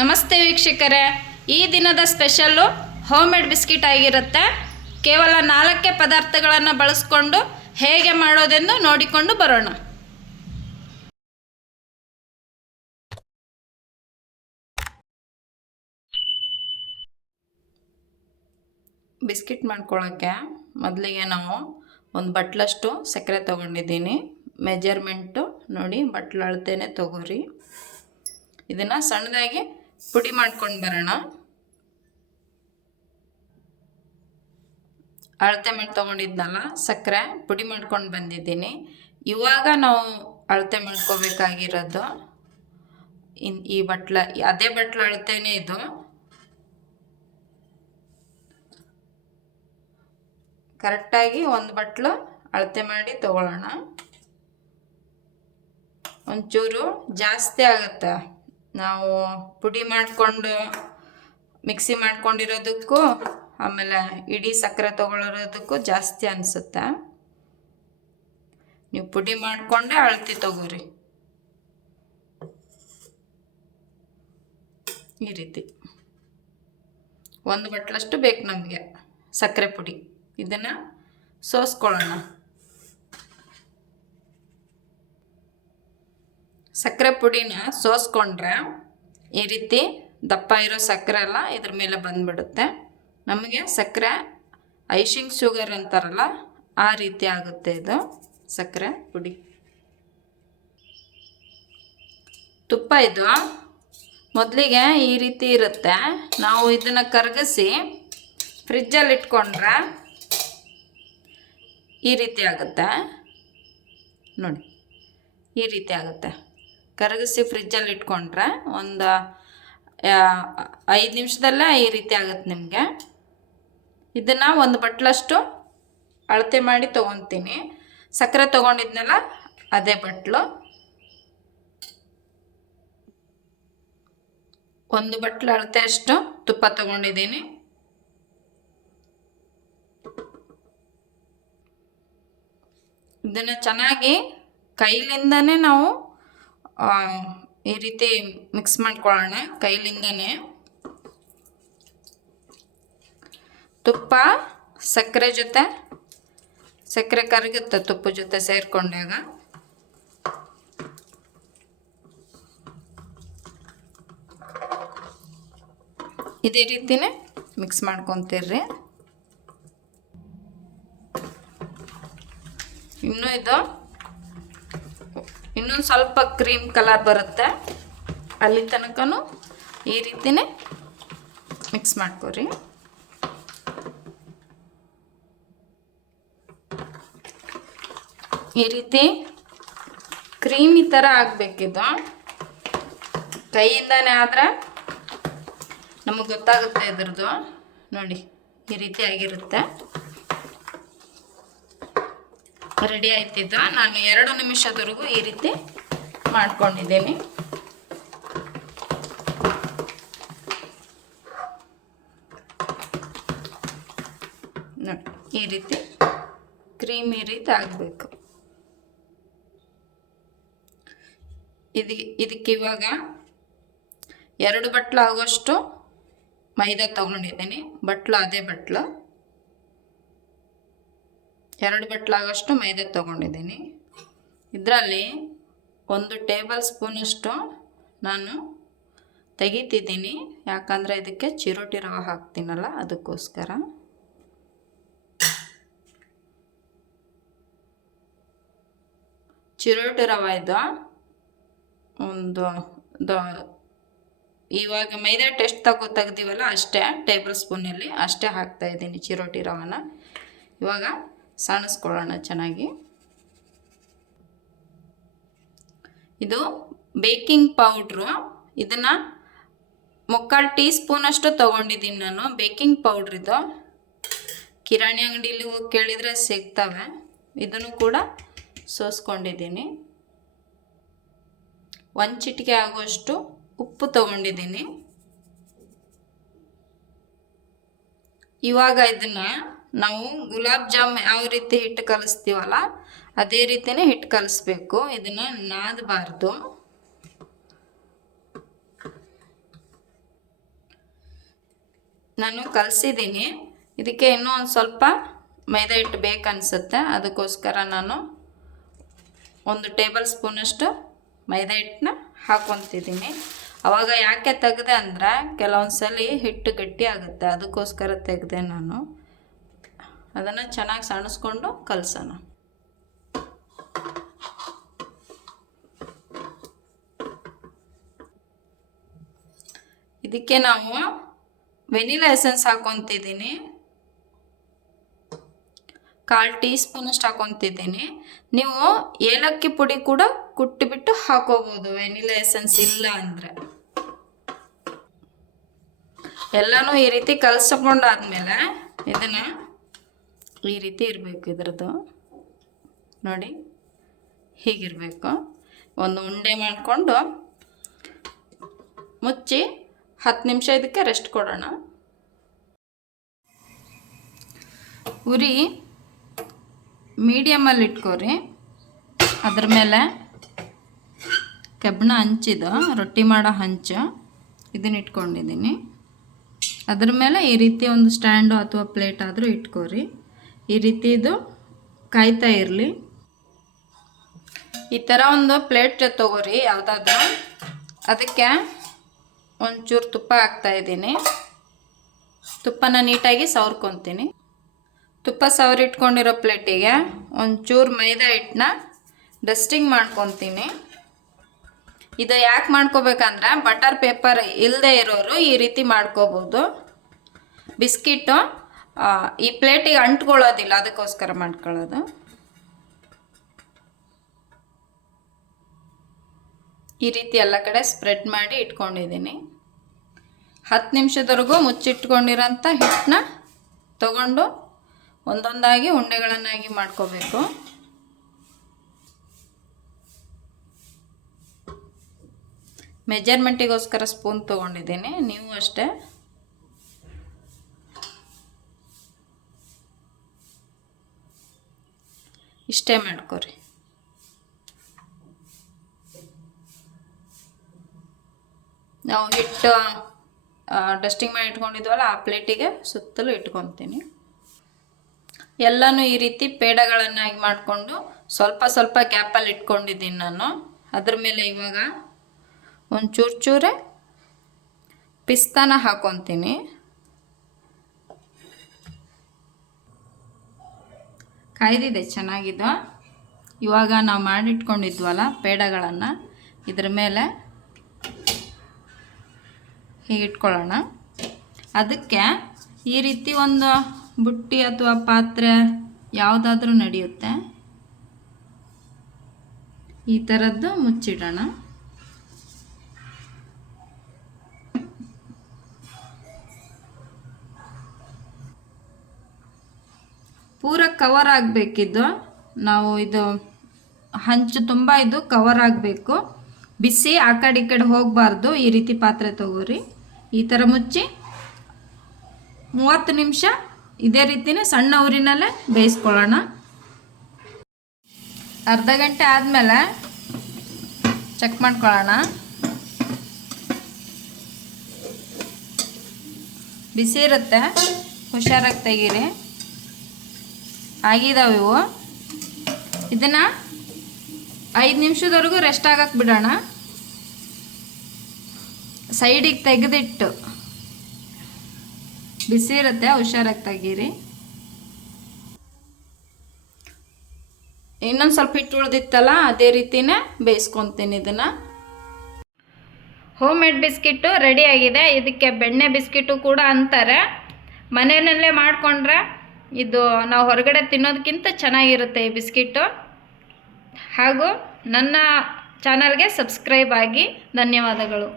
ನಮಸ್ತೆ ವೀಕ್ಷಕರೇ, ಈ ದಿನದ ಸ್ಪೆಷಲ್ಲು ಹೋಮ್ ಮೇಡ್ ಬಿಸ್ಕಿಟ್ ಆಗಿರುತ್ತೆ. ಕೇವಲ 4 ಪದಾರ್ಥಗಳನ್ನು ಬಳಸಿಕೊಂಡು ಹೇಗೆ ಮಾಡೋದೆಂದು ನೋಡಿಕೊಂಡು ಬರೋಣ. ಬಿಸ್ಕಿಟ್ ಮಾಡ್ಕೊಳ್ಳೋಕ್ಕೆ ಮೊದಲಿಗೆ ನಾವು ಒಂದು ಬಟ್ಲಷ್ಟು ಸಕ್ಕರೆ ತೊಗೊಂಡಿದ್ದೀನಿ. ಮೆಜರ್ಮೆಂಟು ನೋಡಿ, ಬಟ್ಲು ಅಳತೆನೇ ತೊಗೋರಿ. ಇದನ್ನು ಸಣ್ಣದಾಗಿ ಪುಡಿ ಮಾಡ್ಕೊಂಡು ಬರೋಣ. ಅಳತೆ ಮಾಡಿ ತೊಗೊಂಡಿದ್ನಲ್ಲ ಸಕ್ಕರೆ ಪುಡಿ ಮಾಡ್ಕೊಂಡು ಬಂದಿದ್ದೀನಿ. ಇವಾಗ ನಾವು ಅಳತೆ ಮಾಡ್ಕೋಬೇಕಾಗಿರೋದು ಈ ಅದೇ ಬಟ್ಲ ಅಳತೆನೇ ಇದು. ಕರೆಕ್ಟಾಗಿ ಒಂದು ಬಟ್ಲು ಅಳತೆ ಮಾಡಿ ತಗೊಳ್ಳೋಣ. ಒಂಚೂರು ಜಾಸ್ತಿ ಆಗುತ್ತೆ, ನಾವು ಪುಡಿ ಮಾಡಿಕೊಂಡು ಮಿಕ್ಸಿ ಮಾಡ್ಕೊಂಡಿರೋದಕ್ಕೂ ಆಮೇಲೆ ಇಡೀ ಸಕ್ಕರೆ ತೊಗೊಳೋದಕ್ಕೂ ಜಾಸ್ತಿ ಅನಿಸುತ್ತೆ. ನೀವು ಪುಡಿ ಮಾಡಿಕೊಂಡೇ ಅಳತೆ ತಗೋರಿ. ಈ ರೀತಿ ಒಂದು ಬಟ್ಲಷ್ಟು ಬೇಕು ನಮಗೆ ಸಕ್ಕರೆ ಪುಡಿ. ಇದನ್ನು ಸೋಸ್ಕೊಳ್ಳೋಣ. ಸಕ್ಕರೆ ಪುಡಿನ ಸೋಸ್ಕೊಂಡ್ರೆ ಈ ರೀತಿ ದಪ್ಪ ಇರೋ ಸಕ್ಕರೆ ಎಲ್ಲ ಇದ್ರ ಮೇಲೆ ಬಂದ್ಬಿಡುತ್ತೆ. ನಮಗೆ ಸಕ್ಕರೆ ಐಶಿಂಗ್ ಶುಗರ್ ಅಂತಾರಲ್ಲ ಆ ರೀತಿ ಆಗುತ್ತೆ ಇದು ಸಕ್ಕರೆ ಪುಡಿ. ತುಪ್ಪ ಇದು ಮೊದಲಿಗೆ ಈ ರೀತಿ ಇರುತ್ತೆ. ನಾವು ಇದನ್ನು ಕರಗಿಸಿ ಫ್ರಿಜ್ಜಲ್ಲಿ ಇಟ್ಕೊಂಡ್ರೆ ಈ ರೀತಿ ಆಗುತ್ತೆ ನೋಡಿ. ಈ ರೀತಿ ಆಗುತ್ತೆ. ಕರಗಿಸಿ ಫ್ರಿಜ್ಜಲ್ಲಿ ಇಟ್ಕೊಂಡ್ರೆ ಒಂದು 5 ನಿಮಿಷದಲ್ಲೇ ಈ ರೀತಿ ಆಗುತ್ತೆ ನಿಮಗೆ. ಇದನ್ನು ಒಂದು ಬಟ್ಲಷ್ಟು ಅಳತೆ ಮಾಡಿ ತೊಗೊತೀನಿ. ಸಕ್ಕರೆ ತೊಗೊಂಡಿದ್ನಲ್ಲ ಅದೇ ಬಟ್ಲು. ಒಂದು ಬಟ್ಲು ಅಳತೆ ಅಷ್ಟು ತುಪ್ಪ ತೊಗೊಂಡಿದ್ದೀನಿ. ಇದನ್ನು ಚೆನ್ನಾಗಿ ಕೈಲಿಂದನೇ ನಾವು ಈ ರೀತಿ ಮಿಕ್ಸ್ ಮಾಡ್ಕೊಳ್ಳೋಣ. ಕೈಲಿಂದನೇ ತುಪ್ಪ ಸಕ್ಕರೆ ಜೊತೆ, ಸಕ್ಕರೆ ಕರಗುತ್ತೆ ತುಪ್ಪ ಜೊತೆ ಸೇರಿಕೊಂಡಾಗ. ಇದೇ ರೀತಿನೇ ಮಿಕ್ಸ್ ಮಾಡ್ಕೊತೀರ್ರಿ. ಇನ್ನೊಂದು ಸ್ವಲ್ಪ ಕ್ರೀಮ್ ಕಲರ್ ಬರುತ್ತೆ, ಅಲ್ಲಿ ತನಕನೂ ಈ ರೀತಿನೇ ಮಿಕ್ಸ್ ಮಾಡ್ಕೊರಿ. ಈ ರೀತಿ ಕ್ರೀಮಿ ಥರ ಆಗಬೇಕಿದು. ಕೈಯಿಂದನೇ ಆದರೆ ನಮಗೆ ಗೊತ್ತಾಗುತ್ತೆ ಇದ್ರದ್ದು. ನೋಡಿ ಈ ರೀತಿ ಆಗಿರುತ್ತೆ. ರೆಡಿ ಆಯ್ತಿದ್ದು. ನಾನು 2 ನಿಮಿಷದವರೆಗೂ ಈ ರೀತಿ ಮಾಡ್ಕೊಂಡಿದ್ದೀನಿ. ನೋಡಿ ಈ ರೀತಿ ಕ್ರೀಮಿ ರೀತಿ ಆಗಬೇಕು. ಇದಕ್ಕೆ ಇವಾಗ 2 ಬಟ್ಲು ಆಗೋಷ್ಟು ಮೈದಾ ತೊಗೊಂಡಿದ್ದೀನಿ. ಬಟ್ಲು ಅದೇ ಬಟ್ಲು 2 ಬಟ್ಲಾಗಷ್ಟು ಮೈದಾ ತೊಗೊಂಡಿದ್ದೀನಿ. ಇದರಲ್ಲಿ 1 ಟೇಬಲ್ ಸ್ಪೂನಷ್ಟು ನಾನು ತೆಗಿತಿದ್ದೀನಿ, ಯಾಕಂದರೆ ಇದಕ್ಕೆ ಚಿರೋಟಿ ರವೆ ಹಾಕ್ತೀನಲ್ಲ ಅದಕ್ಕೋಸ್ಕರ. ಚಿರೋಟಿ ರವೆ ಇದು ಇವಾಗ ಮೈದಾ ಟೆಸ್ಟ್ ತೆಗ್ದೀವಲ್ಲ ಅಷ್ಟೇ, ಟೇಬಲ್ ಸ್ಪೂನಲ್ಲಿ ಅಷ್ಟೇ ಹಾಕ್ತಾಯಿದ್ದೀನಿ ಚಿರೋಟಿ ರವೆನ. ಇವಾಗ ಸಾಣಿಸ್ಕೊಳ್ಳೋಣ ಚೆನ್ನಾಗಿ. ಇದು ಬೇಕಿಂಗ್ ಪೌಡ್ರು. ಇದನ್ನು 3/4 ಟೀ ಸ್ಪೂನಷ್ಟು ತೊಗೊಂಡಿದ್ದೀನಿ ನಾನು. ಬೇಕಿಂಗ್ ಪೌಡ್ರ್ ಇದು ಕಿರಾಣಿ ಅಂಗಡಿಲಿ ಹೋಗಿ ಕೇಳಿದರೆ ಸಿಗ್ತವೆ. ಇದನ್ನು ಕೂಡ ಸೋಸ್ಕೊಂಡಿದ್ದೀನಿ. 1 ಚಿಟಿಕೆ ಆಗುವಷ್ಟು ಉಪ್ಪು ತೊಗೊಂಡಿದ್ದೀನಿ. ಇವಾಗ ಇದನ್ನು ನಾವು ಗುಲಾಬ್ ಜಾಮ್ ಯಾವ ರೀತಿ ಹಿಟ್ಟು ಕಲಿಸ್ತೀವಲ್ಲ ಅದೇ ರೀತಿನೇ ಹಿಟ್ಟು ಕಲಿಸ್ಬೇಕು. ಇದನ್ನು ನಾದಬಾರ್ದು. ನಾನು ಕಲಸಿದ್ದೀನಿ. ಇದಕ್ಕೆ ಇನ್ನೂ ಒಂದು ಸ್ವಲ್ಪ ಮೈದಾ ಹಿಟ್ಟು ಬೇಕನ್ಸುತ್ತೆ. ಅದಕ್ಕೋಸ್ಕರ ನಾನು 1 ಟೇಬಲ್ ಸ್ಪೂನಷ್ಟು ಮೈದಾ ಹಿಟ್ಟನ್ನ ಹಾಕ್ಕೊತಿದ್ದೀನಿ. ಅವಾಗ ಯಾಕೆ ತೆಗೆದೆ ಅಂದರೆ ಕೆಲವೊಂದು ಸಲ ಹಿಟ್ಟು ಗಟ್ಟಿ ಆಗುತ್ತೆ, ಅದಕ್ಕೋಸ್ಕರ ತೆಗೆದೆ ನಾನು. ಅದನ್ನು ಚೆನ್ನಾಗಿ ಸಣಿಸ್ಕೊಂಡು ಕಲಸೋಣ. ಇದಕ್ಕೆ ನಾವು ವೆನಿಲಾ ಎಸೆನ್ಸ್ ಹಾಕ್ಕೊತಿದ್ದೀನಿ. 1/4 ಟೀ ಸ್ಪೂನಷ್ಟು ಹಾಕ್ಕೊತಿದ್ದೀನಿ. ನೀವು ಏಲಕ್ಕಿ ಪುಡಿ ಕೂಡ ಕುಟ್ಟಿಬಿಟ್ಟು ಹಾಕೋಬೋದು, ವೆನಿಲಾ ಎಸೆನ್ಸ್ ಇಲ್ಲ ಅಂದರೆ. ಎಲ್ಲನೂ ಈ ರೀತಿ ಕಲಸ್ಕೊಂಡಾದ್ಮೇಲೆ ಇದನ್ನು ಈ ರೀತಿ ಇರಬೇಕು. ಇದ್ರದ್ದು ನೋಡಿ ಹೀಗಿರಬೇಕು. ಒಂದು ಉಂಡೆ ಮಾಡಿಕೊಂಡು ಮುಚ್ಚಿ 10 ನಿಮಿಷ ಇದಕ್ಕೆ ರೆಸ್ಟ್ ಕೊಡೋಣ. ಉರಿ ಮೀಡಿಯಮಲ್ಲಿ ಇಟ್ಕೋರಿ. ಅದ್ರ ಮೇಲೆ ಕಬ್ಬಿಣ ಹಂಚಿದು ರೊಟ್ಟಿ ಮಾಡೋ ಹಂಚು ಇದನ್ನ ಇಟ್ಕೊಂಡಿದ್ದೀನಿ. ಅದ್ರ ಮೇಲೆ ಈ ರೀತಿ ಒಂದು ಸ್ಟ್ಯಾಂಡು ಅಥವಾ ಪ್ಲೇಟ್ ಆದರೂ ಇಟ್ಕೋರಿ. ಈ ರೀತಿ ಇದು ಕಾಯ್ತಾ ಇರಲಿ. ಈ ಥರ ಒಂದು ಪ್ಲೇಟ್ ತೊಗೋರಿ ಯಾವುದಾದ್ರೂ. ಅದಕ್ಕೆ ಒಂಚೂರು ತುಪ್ಪ ಹಾಕ್ತಾಯಿದ್ದೀನಿ. ತುಪ್ಪನ ನೀಟಾಗಿ ಸವರ್ಕೊತೀನಿ. ತುಪ್ಪ ಸವರಿಟ್ಕೊಂಡಿರೋ ಪ್ಲೇಟಿಗೆ ಒಂಚೂರು ಮೈದಾ ಹಿಟ್ಟನ್ನ ಡಸ್ಟಿಂಗ್ ಮಾಡ್ಕೊತೀನಿ. ಇದು ಯಾಕೆ ಮಾಡ್ಕೋಬೇಕಂದ್ರೆ ಬಟರ್ ಪೇಪರ್ ಇಲ್ಲದೆ ಇರೋರು ಈ ರೀತಿ ಮಾಡ್ಕೋಬೋದು. ಬಿಸ್ಕಿಟ್ಟು ಈ ಪ್ಲೇಟಿಗೆ ಅಂಟ್ಕೊಳ್ಳೋದಿಲ್ಲ, ಅದಕ್ಕೋಸ್ಕರ ಮಾಡ್ಕೊಳ್ಳೋದು. ಈ ರೀತಿ ಎಲ್ಲ ಕಡೆ ಸ್ಪ್ರೆಡ್ ಮಾಡಿ ಇಟ್ಕೊಂಡಿದ್ದೀನಿ. 10 ನಿಮಿಷದವರೆಗೂ ಮುಚ್ಚಿಟ್ಕೊಂಡಿರೋಂಥ ಹಿಟ್ಟನ್ನ ತಗೊಂಡು ಒಂದೊಂದಾಗಿ ಉಂಡೆಗಳನ್ನಾಗಿ ಮಾಡ್ಕೋಬೇಕು. ಮೆಜರ್ಮೆಂಟಿಗೋಸ್ಕರ ಸ್ಪೂನ್ ತೊಗೊಂಡಿದ್ದೀನಿ, ನೀವು ಅಷ್ಟೇ. ಇಷ್ಟೇ ಮಾಡ್ಕೊರಿ. ನಾವು ಹಿಟ್ಟು ಡಸ್ಟಿಂಗ್ ಮಾಡಿ ಇಟ್ಕೊಂಡಿದ್ವಲ್ಲ ಆ ಪ್ಲೇಟಿಗೆ ಸುತ್ತಲೂ ಇಟ್ಕೊತೀನಿ. ಎಲ್ಲನೂ ಈ ರೀತಿ ಪೇಡಗಳನ್ನಾಗಿ ಮಾಡಿಕೊಂಡು ಸ್ವಲ್ಪ ಸ್ವಲ್ಪ ಗ್ಯಾಪಲ್ಲಿ ಇಟ್ಕೊಂಡಿದ್ದೀನಿ ನಾನು. ಅದ್ರ ಮೇಲೆ ಇವಾಗ ಒಂದು ಚೂರೇ ಪಿಸ್ತಾನ ಹಾಕ್ಕೊತೀನಿ. ಕಾಯ್ದಿದೆ ಚೆನ್ನಾಗಿದ್ದು. ಇವಾಗ ನಾವು ಮಾಡಿಟ್ಕೊಂಡಿದ್ವಲ್ಲ ಪೇಡಗಳನ್ನು ಇದ್ರ ಮೇಲೆ ಹೀಗೆ ಇಟ್ಕೊಳ್ಳೋಣ. ಅದಕ್ಕೆ ಈ ರೀತಿ ಒಂದು ಬುಟ್ಟಿ ಅಥವಾ ಪಾತ್ರೆ ಯಾವುದಾದ್ರೂ ನಡೆಯುತ್ತೆ. ಈ ಥರದ್ದು ಮುಚ್ಚಿಡೋಣ. ಪೂರ ಕವರ್ ಆಗಬೇಕಿದ್ದು. ನಾವು ಇದು ಹಂಚು ತುಂಬ ಇದು ಕವರ್ ಆಗಬೇಕು. ಬಿಸಿ ಆ ಕಡೆ ಈ ಕಡೆ ಹೋಗಬಾರ್ದು. ಈ ರೀತಿ ಪಾತ್ರೆ ತಗೋರಿ. ಈ ಥರ ಮುಚ್ಚಿ 30 ನಿಮಿಷ ಇದೇ ರೀತಿನೇ ಸಣ್ಣ ಊರಿನಲ್ಲೇ ಬೇಯಿಸ್ಕೊಳ್ಳೋಣ. ಅರ್ಧ ಗಂಟೆ ಆದಮೇಲೆ ಚೆಕ್ ಮಾಡ್ಕೊಳ್ಳೋಣ. ಬಿಸಿ ಇರುತ್ತೆ, ಹುಷಾರಾಗಿ ತೆಗೀರಿ. ಆಗಿದಾವೆ ಇವು. ಇದನ್ನು 5 ನಿಮಿಷದವರೆಗೂ ರೆಸ್ಟ್ ಆಗಕ್ಕೆ ಬಿಡೋಣ. ಸೈಡಿಗೆ ತೆಗೆದಿಟ್ಟು ಬಿಸಿ ಇರುತ್ತೆ, ಹುಷಾರಾಗಿ ತೆಗೀರಿ. ಇನ್ನೊಂದು ಸ್ವಲ್ಪ ಹಿಟ್ಟು ಉಳಿದಿತ್ತಲ್ಲ ಅದೇ ರೀತಿನೇ ಬೇಯಿಸ್ಕೊತೀನಿ. ಇದನ್ನು ಹೋಮ್ ಮೇಡ್ ಬಿಸ್ಕಿಟ್ಟು ರೆಡಿ ಆಗಿದೆ. ಇದಕ್ಕೆ ಬೆಣ್ಣೆ ಬಿಸ್ಕಿಟ್ಟು ಕೂಡ ಅಂತಾರೆ. ಮನೆಯಲ್ಲೇ ಮಾಡಿಕೊಂಡ್ರೆ ಇದು ನಾವು ಹೊರಗಡೆ ತಿನ್ನೋದಕ್ಕಿಂತ ಚೆನ್ನಾಗಿರುತ್ತೆ ಈ ಬಿಸ್ಕಿಟ್ಟು. ಹಾಗೂ ನನ್ನ ಚಾನಲ್ಗೆ ಸಬ್ಸ್ಕ್ರೈಬ್ ಆಗಿ. ಧನ್ಯವಾದಗಳು.